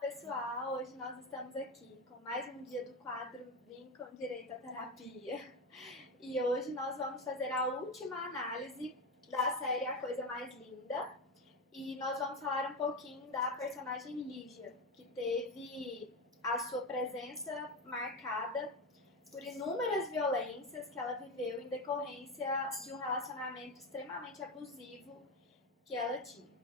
Pessoal, hoje nós estamos aqui com mais um dia do quadro Vim com Direito à Terapia. E hoje nós vamos fazer a última análise da série A Coisa Mais Linda. E nós vamos falar um pouquinho da personagem Lígia, que teve a sua presença marcada por inúmeras violências que ela viveu em decorrência de um relacionamento extremamente abusivo que ela tinha.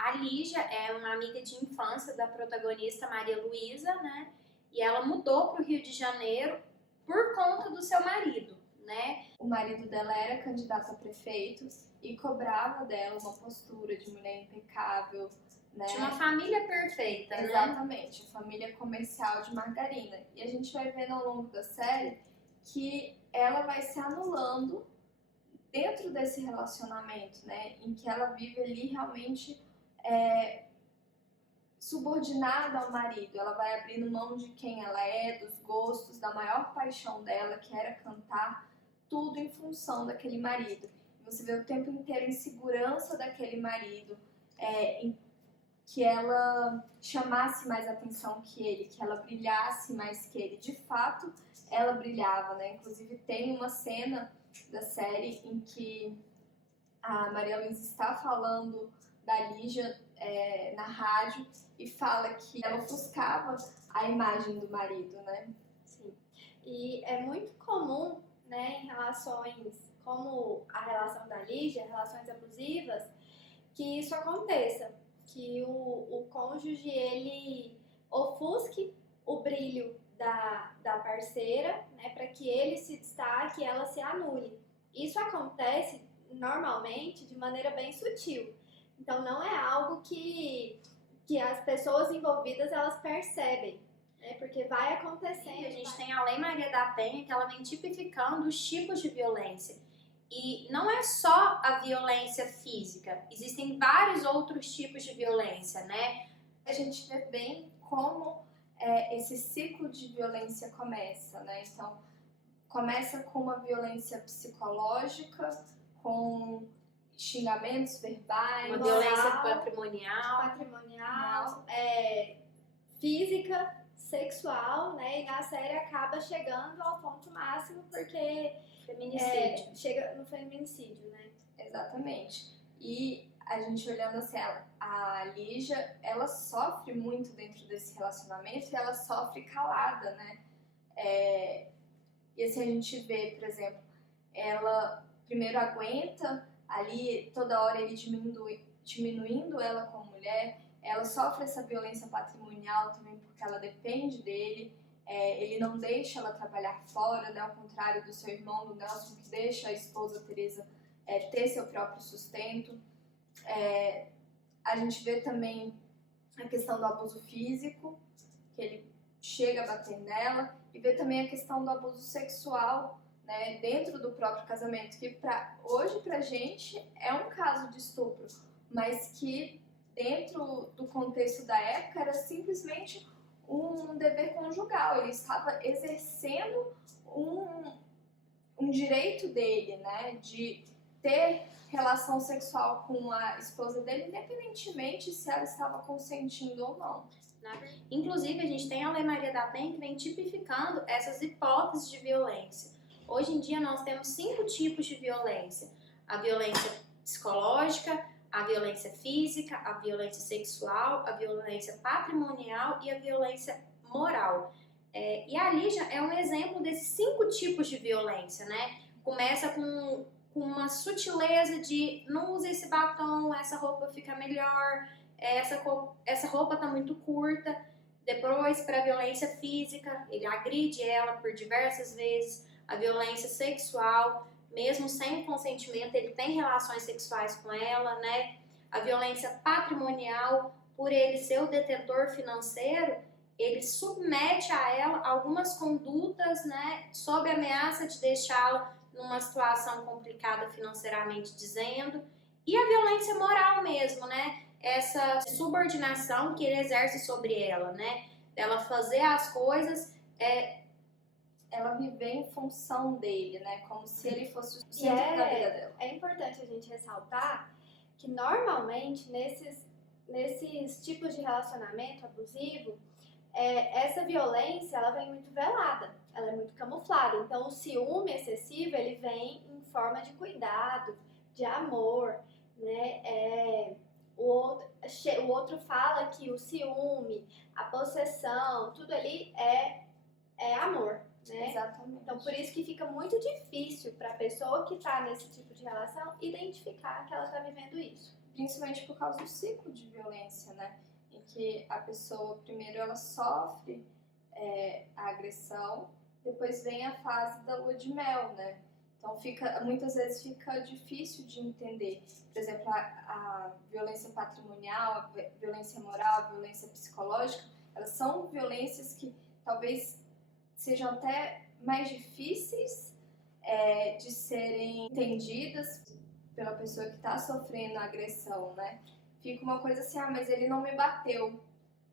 A Lígia é uma amiga de infância da protagonista Maria Luísa, né? E ela mudou para o Rio de Janeiro por conta do seu marido, né? O marido dela era candidato a prefeito e cobrava dela uma postura de mulher impecável, né? Tinha uma família perfeita, né? Exatamente, família comercial de margarina. E a gente vai vendo ao longo da série que ela vai se anulando dentro desse relacionamento, né, em que ela vive ali realmente subordinada ao marido. Ela vai abrindo mão de quem ela é, dos gostos, da maior paixão dela, que era cantar, tudo em função daquele marido. Você vê o tempo inteiro a insegurança daquele marido, que ela chamasse mais atenção que ele, que ela brilhasse mais que ele. De fato, ela brilhava, né? Inclusive tem uma cena da série em que a Maria Luísa está falando da Lígia na rádio e fala que ela ofuscava a imagem do marido, né? Sim. E é muito comum, né, em relações como a relação da Lígia, relações abusivas, que isso aconteça, que o cônjuge ele ofusque o brilho da parceira, né, para que ele se destaque e ela se anule. Isso acontece normalmente de maneira bem sutil. Então não é algo que as pessoas envolvidas elas percebem, né, porque vai acontecendo. E a gente tem a Lei Maria da Penha, que ela vem tipificando os tipos de violência. E não é só a violência física, existem vários outros tipos de violência, né? A gente vê bem como esse ciclo de violência começa, né? Então, começa com uma violência psicológica, com xingamentos verbais, uma violência patrimonial, física, sexual, né? E na série acaba chegando ao ponto máximo porque feminicídio. Chega no feminicídio, né? Exatamente. E a gente olhando assim, a Lígia, ela sofre muito dentro desse relacionamento e ela sofre calada, né? E assim a gente vê, por exemplo, ela primeiro aguenta ali, toda hora ele diminuindo ela como mulher, ela sofre essa violência patrimonial também porque ela depende dele, ele não deixa ela trabalhar fora, né, ao contrário do seu irmão, do Nelson, que deixa a esposa Teresa ter seu próprio sustento. A gente vê também a questão do abuso físico, que ele chega a bater nela, e vê também a questão do abuso sexual, né, dentro do próprio casamento, que hoje pra gente é um caso de estupro, mas que dentro do contexto da época era simplesmente um dever conjugal, ele estava exercendo um direito dele, né, de ter relação sexual com a esposa dele, independentemente se ela estava consentindo ou não. Inclusive, a gente tem a Lei Maria da Penha que vem tipificando essas hipóteses de violência. Hoje em dia, nós temos 5 tipos de violência. A violência psicológica, a violência física, a violência sexual, a violência patrimonial e a violência moral. E a Lígia é um exemplo desses 5 tipos de violência, né? Começa com uma sutileza de não use esse batom, essa roupa fica melhor, essa roupa tá muito curta. Depois, para a violência física, ele agride ela por diversas vezes. A violência sexual, mesmo sem consentimento, ele tem relações sexuais com ela, né? A violência patrimonial, por ele ser o detentor financeiro, ele submete a ela algumas condutas, né, sob ameaça de deixá-la numa situação complicada financeiramente dizendo. E a violência moral mesmo, né? Essa subordinação que ele exerce sobre ela, né? Ela fazer as coisas, ela viver em função dele, né? Como se ele fosse o centro da vida dela. É importante a gente ressaltar que normalmente nesses tipos de relacionamento abusivo, essa violência ela vem muito velada, ela é muito camuflada. Então, o ciúme excessivo ele vem em forma de cuidado, de amor, né? O outro fala que o ciúme, a possessão, tudo ali é amor, né? Exatamente. Então, por isso que fica muito difícil para a pessoa que está nesse tipo de relação identificar que ela está vivendo isso. Principalmente por causa do ciclo de violência, né? Em que a pessoa, primeiro, ela sofre a agressão, depois vem a fase da lua de mel, né? Então, muitas vezes fica difícil de entender. Por exemplo, a violência patrimonial, a violência moral, a violência psicológica, elas são violências que talvez sejam até mais difíceis de serem entendidas pela pessoa que está sofrendo a agressão, né? Fica uma coisa assim, mas ele não me bateu,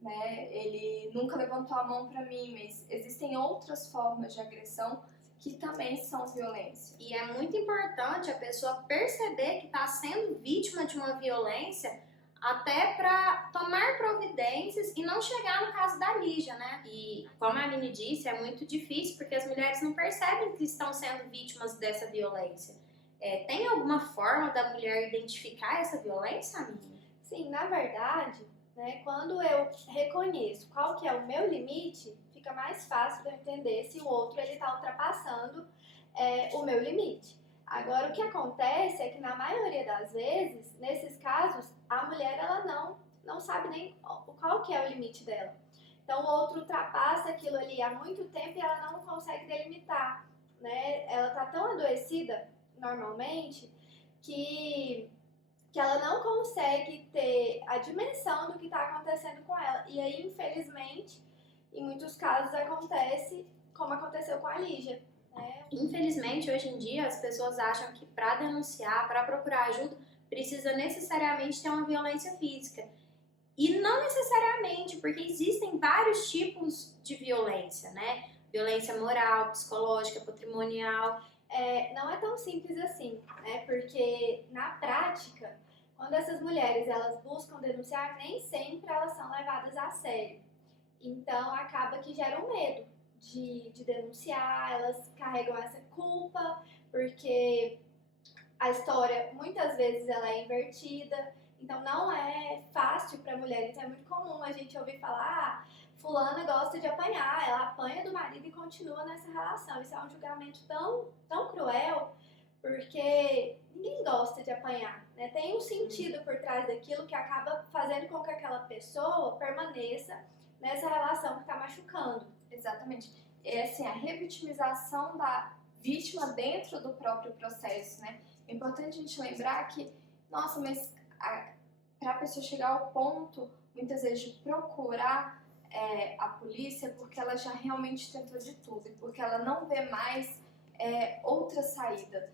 né? Ele nunca levantou a mão para mim, mas existem outras formas de agressão que também são violência. E é muito importante a pessoa perceber que está sendo vítima de uma violência até para tomar providências e não chegar no caso da Lígia, né? E como a Aline disse, é muito difícil porque as mulheres não percebem que estão sendo vítimas dessa violência. Tem alguma forma da mulher identificar essa violência, Aline? Sim, na verdade, né, quando eu reconheço qual que é o meu limite, fica mais fácil de eu entender se o outro está ultrapassando o meu limite. Agora, o que acontece é que na maioria das vezes, nesses casos, a mulher ela não sabe nem qual que é o limite dela. Então, o outro ultrapassa aquilo ali há muito tempo e ela não consegue delimitar, né? Ela está tão adoecida, normalmente, que ela não consegue ter a dimensão do que está acontecendo com ela. E aí, infelizmente, em muitos casos acontece como aconteceu com a Lígia. Infelizmente, hoje em dia, as pessoas acham que para denunciar, para procurar ajuda, precisa necessariamente ter uma violência física. E não necessariamente, porque existem vários tipos de violência, né? Violência moral, psicológica, patrimonial. Não é tão simples assim, né? Porque na prática, quando essas mulheres elas buscam denunciar, nem sempre elas são levadas a sério. Então acaba que gera um medo de denunciar, elas carregam essa culpa, porque a história muitas vezes ela é invertida, então não é fácil para a mulher. Então é muito comum a gente ouvir falar, fulana gosta de apanhar, ela apanha do marido e continua nessa relação. Isso é um julgamento tão cruel, porque ninguém gosta de apanhar, né? Tem um sentido por trás daquilo que acaba fazendo com que aquela pessoa permaneça nessa relação que está machucando. Exatamente. É assim, a revitimização da vítima dentro do próprio processo, né? É importante a gente lembrar que, nossa, mas para a pessoa chegar ao ponto, muitas vezes, de procurar a polícia, porque ela já realmente tentou de tudo e porque ela não vê mais outra saída.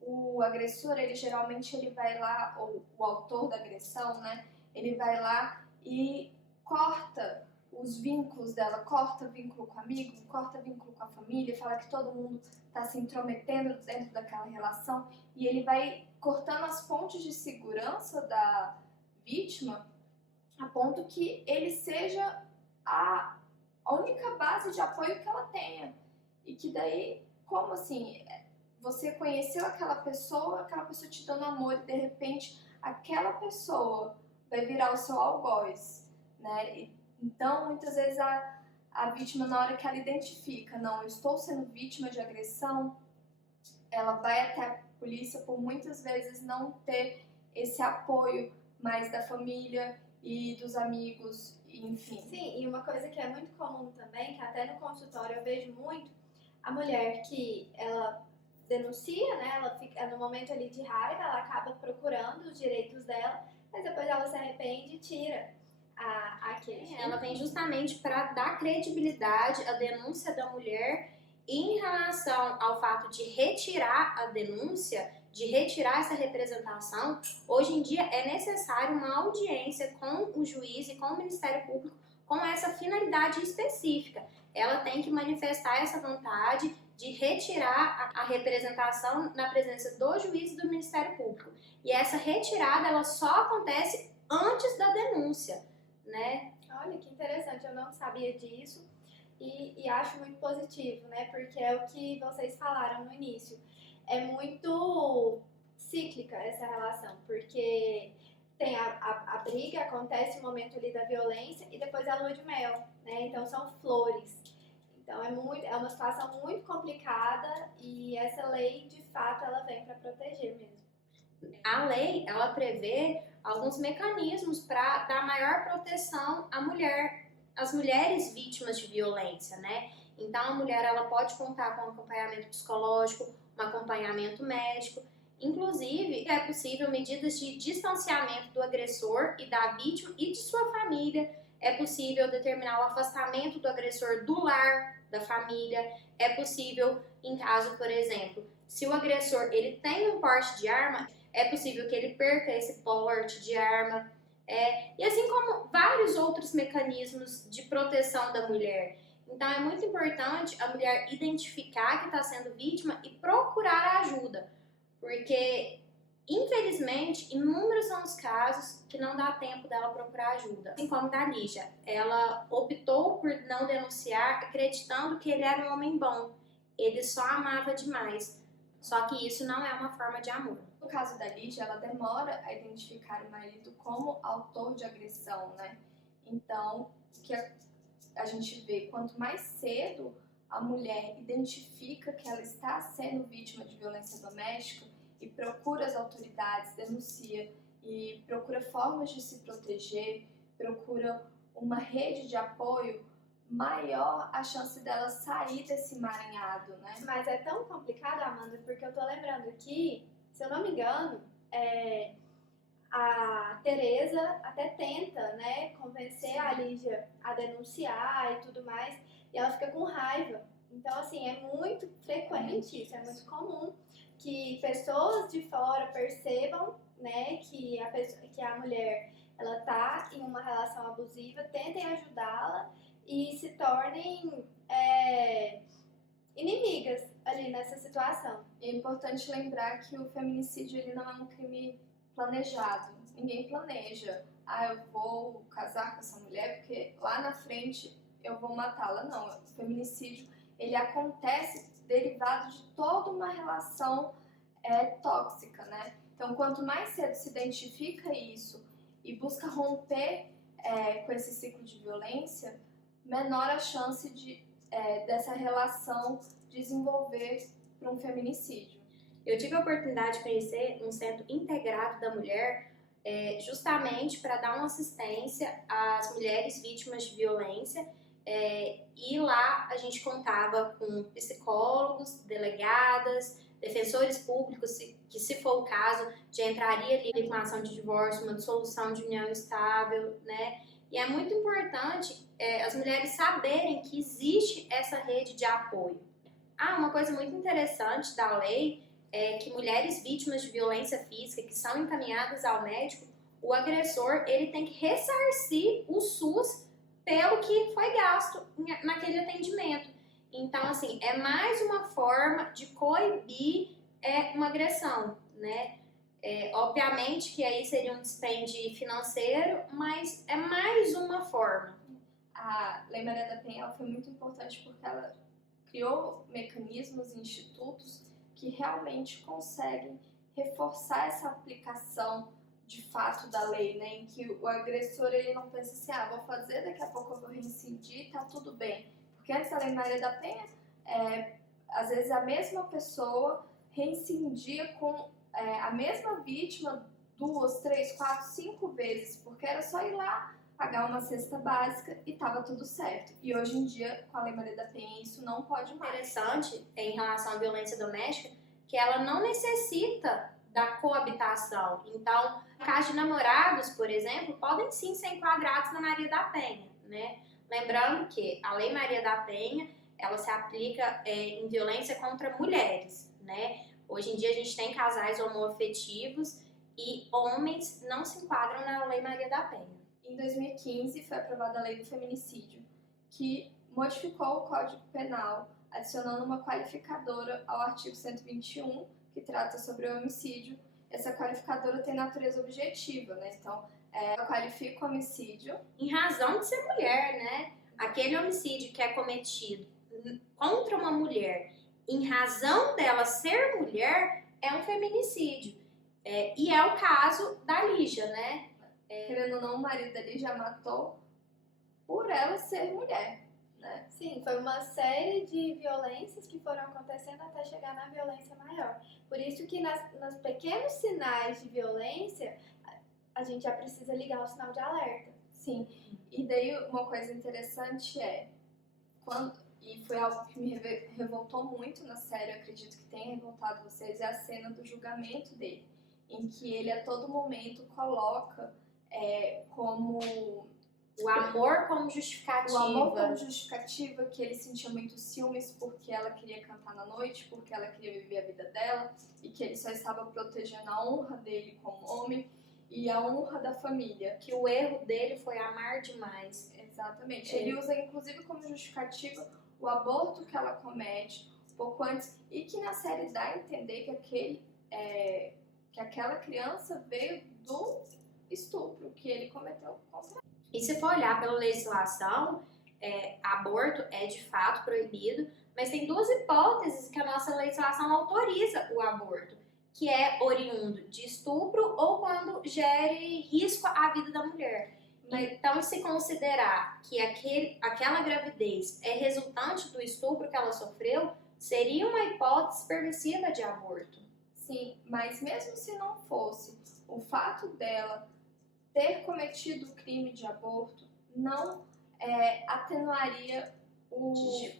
O agressor, ele geralmente ele vai lá, ou o autor da agressão, né? Ele vai lá e corta os vínculos dela, corta vínculo com amigo, corta vínculo com a família, fala que todo mundo está se intrometendo dentro daquela relação e ele vai cortando as pontes de segurança da vítima a ponto que ele seja a única base de apoio que ela tenha. E que daí, como assim, você conheceu aquela pessoa te dando amor e de repente aquela pessoa vai virar o seu algoz, né? Então, muitas vezes a vítima, na hora que ela identifica, não, eu estou sendo vítima de agressão, ela vai até a polícia por muitas vezes não ter esse apoio mais da família e dos amigos, enfim. Sim, e uma coisa que é muito comum também, que até no consultório eu vejo muito, a mulher que ela denuncia, né, ela fica no momento ali de raiva, ela acaba procurando os direitos dela, mas depois ela se arrepende e tira a queixa. Ela vem justamente para dar credibilidade à denúncia da mulher em relação ao fato de retirar a denúncia, de retirar essa representação. Hoje em dia é necessário uma audiência com o juiz e com o Ministério Público com essa finalidade específica. Ela tem que manifestar essa vontade de retirar a representação na presença do juiz e do Ministério Público. E essa retirada ela só acontece antes da denúncia, né? Olha que interessante, eu não sabia disso e acho muito positivo, né? Porque é o que vocês falaram no início. É muito cíclica essa relação, porque tem a briga, acontece o momento ali da violência e depois a lua de mel, né? Então são flores. Então é uma situação muito complicada e essa lei, de fato, ela vem para proteger mesmo. A lei, ela prevê alguns mecanismos para dar maior proteção à mulher, às mulheres vítimas de violência, né? Então a mulher ela pode contar com acompanhamento psicológico, um acompanhamento médico. Inclusive, é possível medidas de distanciamento do agressor e da vítima e de sua família. É possível determinar o afastamento do agressor do lar, da família. É possível, em caso, por exemplo, se o agressor ele tem um porte de arma, é possível que ele perca esse porte de arma. E assim como vários outros mecanismos de proteção da mulher. Então é muito importante a mulher identificar que está sendo vítima e procurar ajuda. Porque, infelizmente, inúmeros são os casos que não dá tempo dela procurar ajuda. Assim como da Lígia, ela optou por não denunciar acreditando que ele era um homem bom. Ele só amava demais. Só que isso não é uma forma de amor. No caso da Lígia, ela demora a identificar o marido como autor de agressão, né? Então, o que a gente vê, quanto mais cedo a mulher identifica que ela está sendo vítima de violência doméstica e procura as autoridades, denuncia e procura formas de se proteger, procura uma rede de apoio, maior a chance dela sair desse emaranhado, né? Mas é tão complicado, Amanda, porque eu tô lembrando aqui, se eu não me engano, a Tereza até tenta, né, convencer a Lígia a denunciar e tudo mais, e ela fica com raiva. Então, assim, é muito frequente, isso é muito comum, que pessoas de fora percebam, né, que a mulher, ela tá em uma relação abusiva, tentem ajudá-la e se tornem inimigas ali nessa situação. É importante lembrar que o feminicídio ele não é um crime planejado. Ninguém planeja. Eu vou casar com essa mulher porque lá na frente eu vou matá-la. Não, o feminicídio ele acontece derivado de toda uma relação tóxica, né? Então, quanto mais cedo se identifica isso e busca romper com esse ciclo de violência, menor a chance dessa relação desenvolver para um feminicídio. Eu tive a oportunidade de conhecer um centro integrado da mulher justamente para dar uma assistência às mulheres vítimas de violência e lá a gente contava com psicólogos, delegadas, defensores públicos, que se for o caso, já entraria ali com ação de divórcio, uma dissolução de união estável, né? E é muito importante as mulheres saberem que existe essa rede de apoio. Uma coisa muito interessante da lei é que mulheres vítimas de violência física que são encaminhadas ao médico, o agressor ele tem que ressarcir o SUS pelo que foi gasto naquele atendimento. Então, assim, é mais uma forma de coibir uma agressão, né? Obviamente que aí seria um dispêndio financeiro, mas é mais uma forma. A Lei Maria da Penha foi muito importante porque ela criou mecanismos e institutos que realmente conseguem reforçar essa aplicação de fato da lei, né? Em que o agressor ele não pensa assim, vou fazer, daqui a pouco eu vou reincidir, tá tudo bem. Porque antes da Lei Maria da Penha, às vezes a mesma pessoa reincidia com a mesma vítima 2, 3, 4, 5 vezes, porque era só ir lá, pagar uma cesta básica e tava tudo certo. E hoje em dia, com a Lei Maria da Penha, isso não pode mais. Interessante em relação à violência doméstica, que ela não necessita da coabitação. Então, casos de namorados, por exemplo, podem sim ser enquadrados na Maria da Penha, né? Lembrando que a Lei Maria da Penha, ela se aplica em violência contra mulheres, né? Hoje em dia a gente tem casais homoafetivos e homens não se enquadram na Lei Maria da Penha. Em 2015 foi aprovada a Lei do Feminicídio, que modificou o Código Penal, adicionando uma qualificadora ao artigo 121, que trata sobre o homicídio. Essa qualificadora tem natureza objetiva, né? Então, Ela qualifica o homicídio em razão de ser mulher, né? Aquele homicídio que é cometido contra uma mulher em razão dela ser mulher é um feminicídio. E é o caso da Lígia, né? Querendo ou não, o marido dele já matou por ela ser mulher, né? Sim, foi uma série de violências que foram acontecendo até chegar na violência maior. Por isso que nos pequenos sinais de violência, a gente já precisa ligar o sinal de alerta. Sim, e daí uma coisa interessante e foi algo que me revoltou muito na série, eu acredito que tenha revoltado vocês, é a cena do julgamento dele, em que ele a todo momento coloca como o amor como justificativa. O amor como justificativa, que ele sentia muito ciúmes porque ela queria cantar na noite, porque ela queria viver a vida dela, e que ele só estava protegendo a honra dele como homem e a honra da família. Que o erro dele foi amar demais. Exatamente. Ele usa inclusive como justificativa o aborto que ela comete um pouco antes, e que na série dá a entender que aquela criança veio do estupro que ele cometeu contra ela. E se for olhar pela legislação, aborto é de fato proibido, mas tem duas hipóteses que a nossa legislação autoriza o aborto, que é oriundo de estupro ou quando gere risco à vida da mulher. Então, se considerar que aquela gravidez é resultante do estupro que ela sofreu, seria uma hipótese permissiva de aborto. Sim, mas mesmo se não fosse, o fato dela ter cometido o crime de aborto não atenuaria o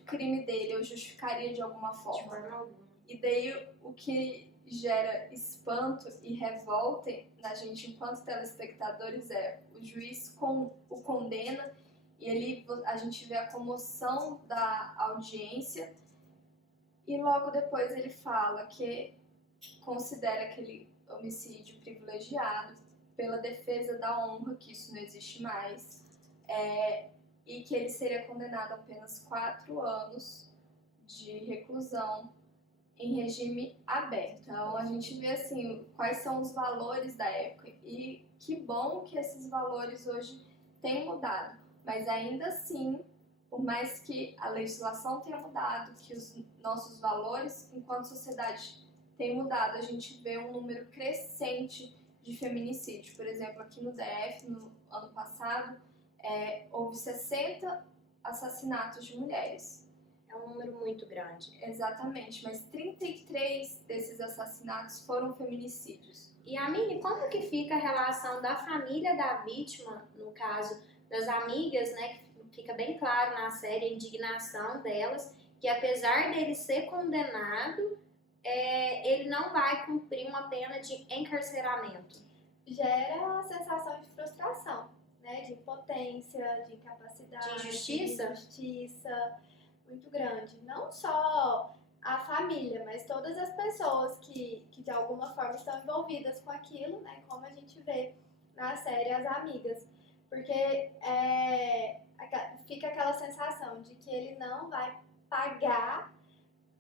crime dele, ou justificaria de alguma forma. De forma alguma. E daí o que gera espanto e revolta na gente enquanto telespectadores o juiz o condena, e a gente vê a comoção da audiência, e logo depois ele fala que considera aquele homicídio privilegiado pela defesa da honra, que isso não existe mais, e que ele seria condenado a apenas 4 anos de reclusão em regime aberto. Então a gente vê assim quais são os valores da época, e que bom que esses valores hoje têm mudado, mas ainda assim, por mais que a legislação tenha mudado, que os nossos valores enquanto sociedade tenham mudado, a gente vê um número crescente de feminicídio. Por exemplo, aqui no DF, no ano passado, houve 60 assassinatos de mulheres. É um número muito grande. Exatamente, mas 33 desses assassinatos foram feminicídios. E, Amine, como que fica a relação da família da vítima, no caso das amigas, né, que fica bem claro na série a indignação delas, que apesar dele ser condenado, ele não vai cumprir uma pena de encarceramento. Gera a sensação de frustração, né? De impotência, de incapacidade, de injustiça. De injustiça muito grande. Não só a família, mas todas as pessoas que de alguma forma estão envolvidas com aquilo, né? Como a gente vê na série As Amigas. Porque fica aquela sensação de que ele não vai pagar,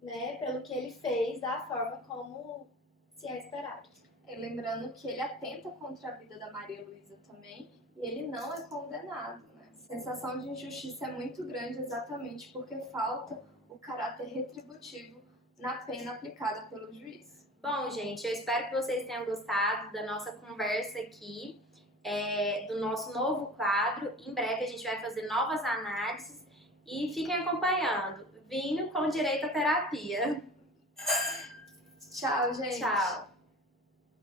né, pelo que ele fez da forma como se é esperado. E lembrando que ele atenta contra a vida da Maria Luísa também, e ele não é condenado, né? A sensação de injustiça é muito grande exatamente porque falta o caráter retributivo na pena aplicada pelo juiz. Bom, gente, eu espero que vocês tenham gostado da nossa conversa aqui, do nosso novo quadro. Em breve a gente vai fazer novas análises e fiquem acompanhando. Vinho com direito à terapia. Tchau, gente. Tchau.